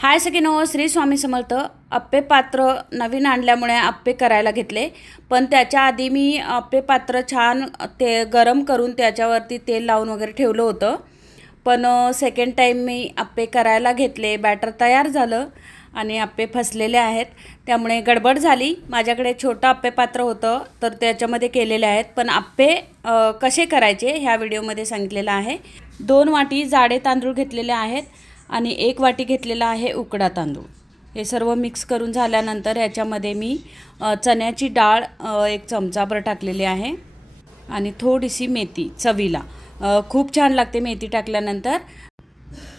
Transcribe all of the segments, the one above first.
हाय सगळ्यांनो, श्री स्वामी समर्थ। अप्पे पात्र नवीन आणल्यामुळे अप्पे करायला घेतले, पण त्याच्या आधी मी अप्पे पात्र छान ते गरम करून त्याच्यावरती तेल लावून वगैरे ठेवलं होतं। पण सेकंड टाइम मी अप्पे करायला घेतले, बॅटर तयार झालं आणि अप्पे फसलेले आहेत, त्यामुळे गडबड झाली। माझ्याकडे छोटं अप्पे पात्र होतं तर त्याच्यामध्ये केलेले आहेत, पण अप्पे कसे करायचे ह्या व्हिडिओमध्ये सांगितलेलं आहे। 2 वाटी जाडे तांदूळ घेतलेले आहेत आणि 1 वाटी घेतलेला आहे उकडा तांदूळ। हे सर्व मिक्स करून झाल्यानंतर याच्यामध्ये मी चण्याची डाळ 1 चमचाभर टाकलेली आहे आणि थोडीशी मेथी चवीला। खूप छान लागते मेथी टाकल्यानंतर।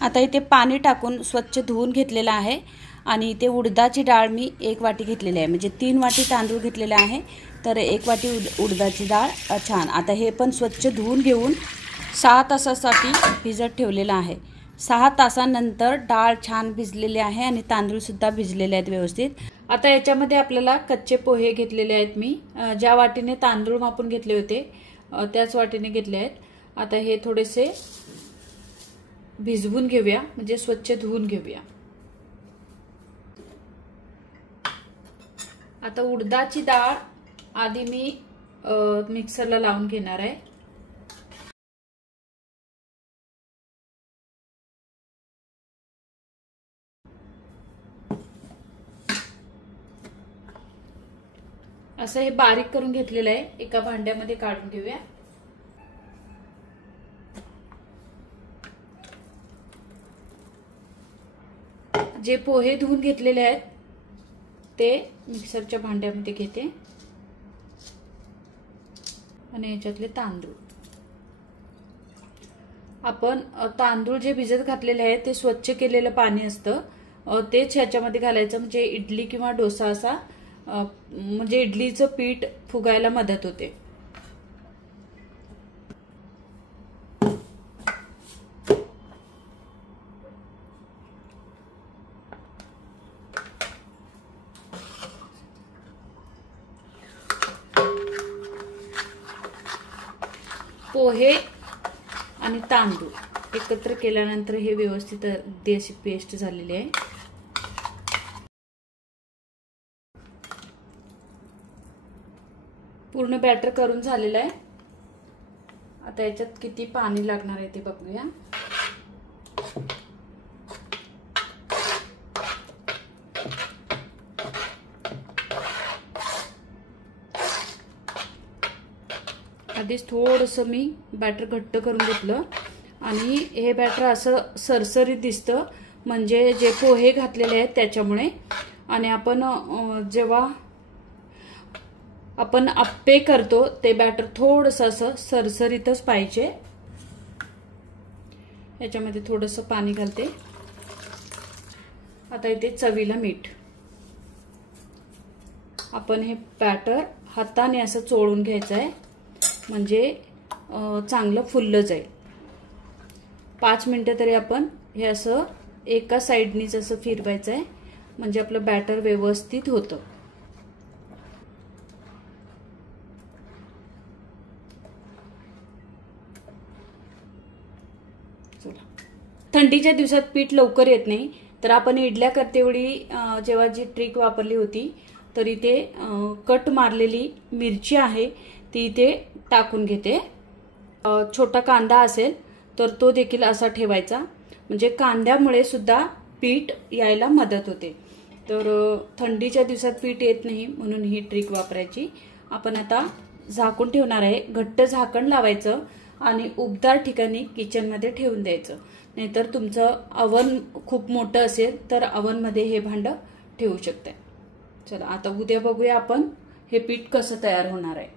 आता इथे पाणी टाकून स्वच्छ धुवून घेतलेलं आहे आणि इथे उडदाची डाळ मी 1 वाटी घेतलेली आहे, म्हणजे 3 वाटी तांदूळ घेतलेले आहे तर 1 वाटी उडदाची डाळ। छान आता हे पण स्वच्छ धुवून घेऊन 6 तासासाठी भिजत ठेवलेलं आहे। 6 तासानंतर डाळ छान भिजलेली आहे आणि तांदूळ सुद्धा भिजलेले आहेत व्यवस्थित। आता याच्यामध्ये आपल्याला कच्चे पोहे घेतलेले आहेत, मी ज्या वाटीने तांदूळ मापून घेतले होते त्याच वाटीने घेतले आहेत। आता हे थोडेसे भिजवून घेऊया, म्हणजे स्वच्छ धुवून घेऊया। आता उडदाची डाळ आधी मी मिक्सरला लावून घेणार आहे। असं हे बारीक करून घेतलेलं आहे, एका भांड्यामध्ये काढून घेऊया। जे पोहे धुवून घेतलेले आहेत ते मिक्सरच्या भांड्यामध्ये घेते आणि याच्यातले तांदूळ, आपण तांदूळ जे भिजत घातलेले आहेत ते स्वच्छ केलेलं पाणी असतं तेच ह्याच्यामध्ये घालायचं, म्हणजे इडली किंवा डोसा असा म्हणजे इडलीचं पीठ फुगायला मदत होते। पोहे आणि तांदूळ एकत्र केल्यानंतर हे व्यवस्थित अशी पेस्ट झालेली आहे। पूर्ण बॅटर करून झालेलं आहे। आता याच्यात किती पाणी लागणार आहे ते बघूया। आधीच थोडंसं मी बॅटर घट्ट करून घेतलं आणि हे बॅटर असं सरसरीत दिसतं, म्हणजे जे पोहे घातलेले आहेत त्याच्यामुळे। आणि आपण जेव्हा आपण अप्पे करतो ते बॅटर थोडंसं असं सरसरीतच पाहिजे। याच्यामध्ये थोडंसं पाणी घालते। आता इथे चवीला मीठ। आपण हे बॅटर हाताने असं चोळून घ्यायचं आहे, म्हणजे चांगलं फुललं जाईल। 5 मिनिटं तरी आपण हे असं एका साइडनीच असं फिरवायचं आहे, म्हणजे आपलं बॅटर व्यवस्थित होतं। थंडीच्या दिवसात पीठ लवकर येत नाही, तर आपण इडल्या करतेवेळी जेव्हा जी ट्रिक वापरली होती तर इथे कट मारलेली मिरची आहे ती इथे टाकून घेते। छोटा कांदा असेल तर तो देखील असा ठेवायचा, म्हणजे कांद्यामुळे सुद्धा पीठ यायला मदत होते। तर थंडीच्या दिवसात पीठ येत नाही म्हणून ही ट्रिक वापरायची। आपण आता झाकून ठेवणार आहे, घट्ट झाकण लावायचं आणि उबदार ठिकाणी किचनमध्ये ठेवून द्यायचं। नाहीतर तुमचं अवन खूप मोठं असेल तर अवनमध्ये हे भांडं ठेवू शकते। चला आता उद्या बघूया आपण हे पीठ कसं तयार होणार आहे।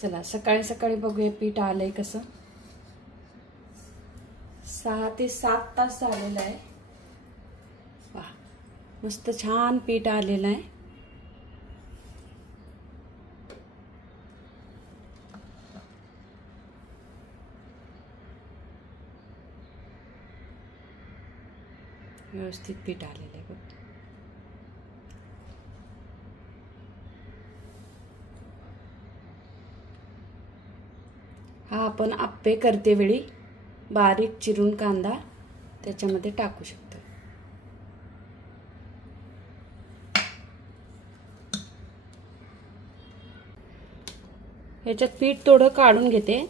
चला सकाळी सकाळी बघूया पीठ आलंय कसं। 6 ते 7 तास झालेलं आहे। वाह, मस्त छान पीठ आलेलं आहे। व्यवस्थित पीठ आलेलं आहे बघ। हा आपण अप्पे करते वेळी बारीक चिरून कांदा त्याच्यामध्ये टाकू शकतो। याच्यात पीठ थोडं काढून घेते।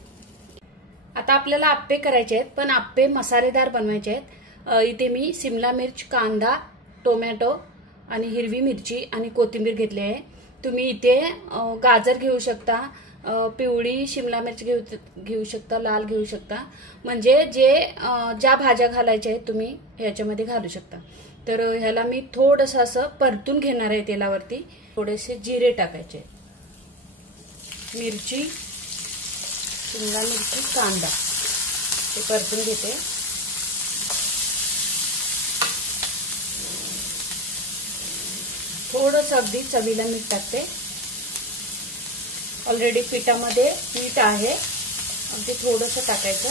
आता आपल्याला आप्पे करायचे आहेत, पण आप्पे मसालेदार बनवायचे आहेत। इथे मी शिमला मिर्च, कांदा, टोमॅटो आणि हिरवी मिरची आणि कोथिंबीर घेतली आहे। तुम्ही इथे गाजर घेऊ शकता, पिवळी शिमला मिर्च घेऊ शकता, लाल घेऊ शकता, म्हणजे ज्या भाज्या घालायच्या आहेत तुम्ही ह्याच्यामध्ये घालू शकता। तर ह्याला मी थोडंसं असं परतून घेणार आहे तेलावरती। थोडेसे जिरे टाकायचे, मिरची, शिमला मिरची, कांदा ते परतून घेते। थोडंसं अगदी चवीला मीठ टाकते। ऑलरेडी पिठामध्ये मीठ आहे, अगदी थोडंसं टाकायचं।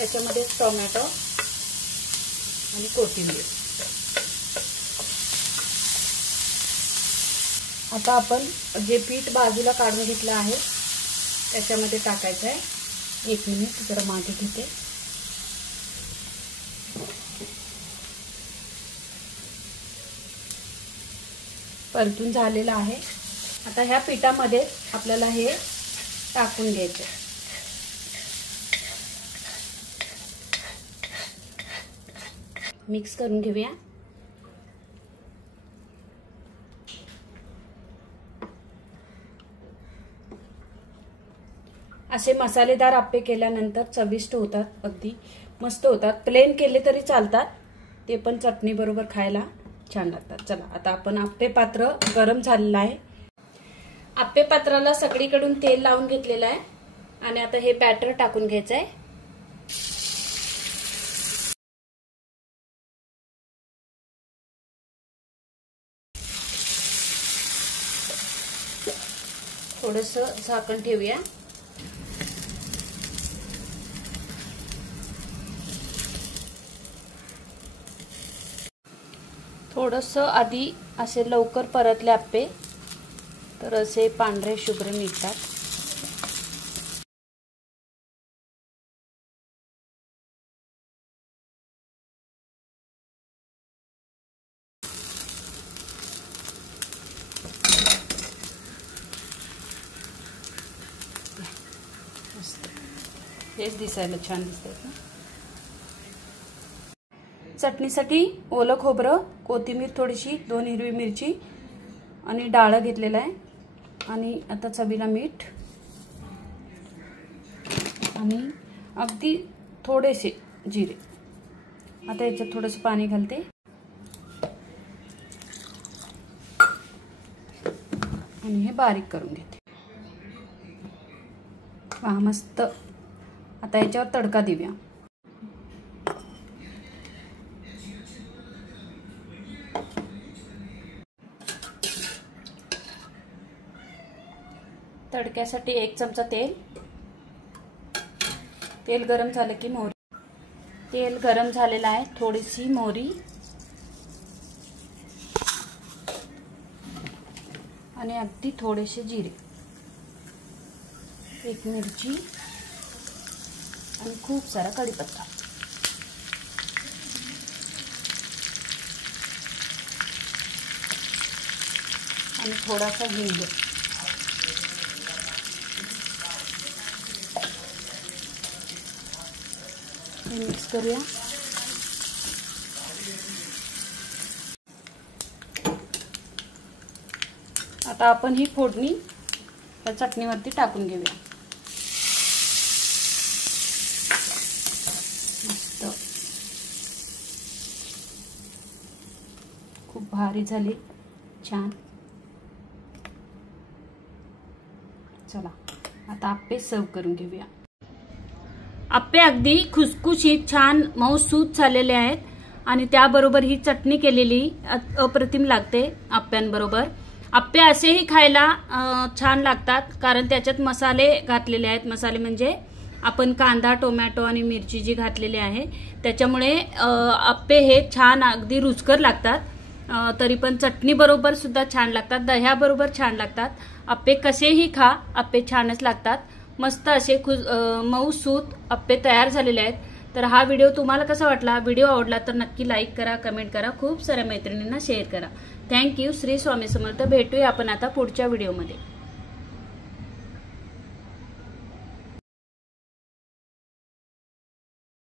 याच्यामध्ये टोमॅटो आणि कोथिंबीर। आता आपण जे पीठ बाजूला काढून घेतलं आहे त्याच्यामध्ये टाकायचं आहे। 1 मिनिट जरा मागे घेते। परतून झालेलं आहे। आता ह्या पिठामध्ये आपल्याला हे टाकून घ्यायचं, मिक्स करून घेऊया। असे मसालेदार आप्पे केल्यानंतर चविष्ट होतात, अगदी मस्त होतात। प्लेन केले तरी चालतात, ते पण चटणी बरोबर खायला छान लागतात। चला आता आपण आप्पे पात्र गरम झालेलं आहे। आप्पे पात्राला सगळीकडून तेल लावून घेतलेलं आहे आणि आता हे बॅटर टाकून घ्यायचं आहे। थोडंसं झाकण ठेवूया। थोडंसं आधी असे लवकर परतले आप्पे तर असे पांढरे शुभ्र निघतात। हेच दिसायला छान दिसतात ना। चटणीसाठी ओलं खोबरं, कोथिंबीर थोडीशी, 2 हिरवी मिरची आणि डाळ घेतलेला आहे आणि आता चवीला मीठ आणि अगदी थोडेसे जिरे। आता याच्यात थोडंसं पाणी घालते आणि हे बारीक करून घेते। वाह मस्त। आता याच्यावर तडका देऊया। तडक्यासाठी 1 चमचा तेल। तेल गरम झालं की मोहरी। तेल गरम झालेलं आहे, थोडीशी मोहरी आणि अगदी थोडेसे जिरे, 1 मिरची आणि खूप सारा कढीपत्ता। आणि थोडासा हिंग। मिक्स करूया। आता आपण ही फोडणी त्या चटणीवरती टाकून घेऊया। मस्त, खूप भारी झाली, छान। चला आता आप्पे सर्व करून घेऊया। आप्पे अगदी खुसखुशीत छान मऊसूत झालेले आहेत आणि त्याबरोबर ही चटणी केलेली अप्रतिम लागते आप्प्यांबरोबर। आप्पे असेही खायला छान लागतात कारण त्याच्यात मसाले घातलेले आहेत। मसाले म्हणजे आपण कांदा, टोमॅटो आणि मिरची जी घातलेली आहे त्याच्यामुळे आप्पे हे छान अगदी रुचकर लागतात। तरी पण चटणी बरोबर सुद्धा छान लागतात, दह्याबरोबर छान लागतात। आप्पे कसेही खा, आप्पे छानच लागतात। मस्त असे मऊसूत आप्पे तयार झालेले आहेत। तर हा व्हिडिओ तुम्हाला कसा वाटला? व्हिडिओ आवडला तर नक्की लाईक करा, कमेंट करा, खूप साऱ्या मैत्रिणींना शेअर करा। थँक्यू। श्री स्वामी समर्थ। भेटूया आपण आता पुढच्या व्हिडिओमध्ये।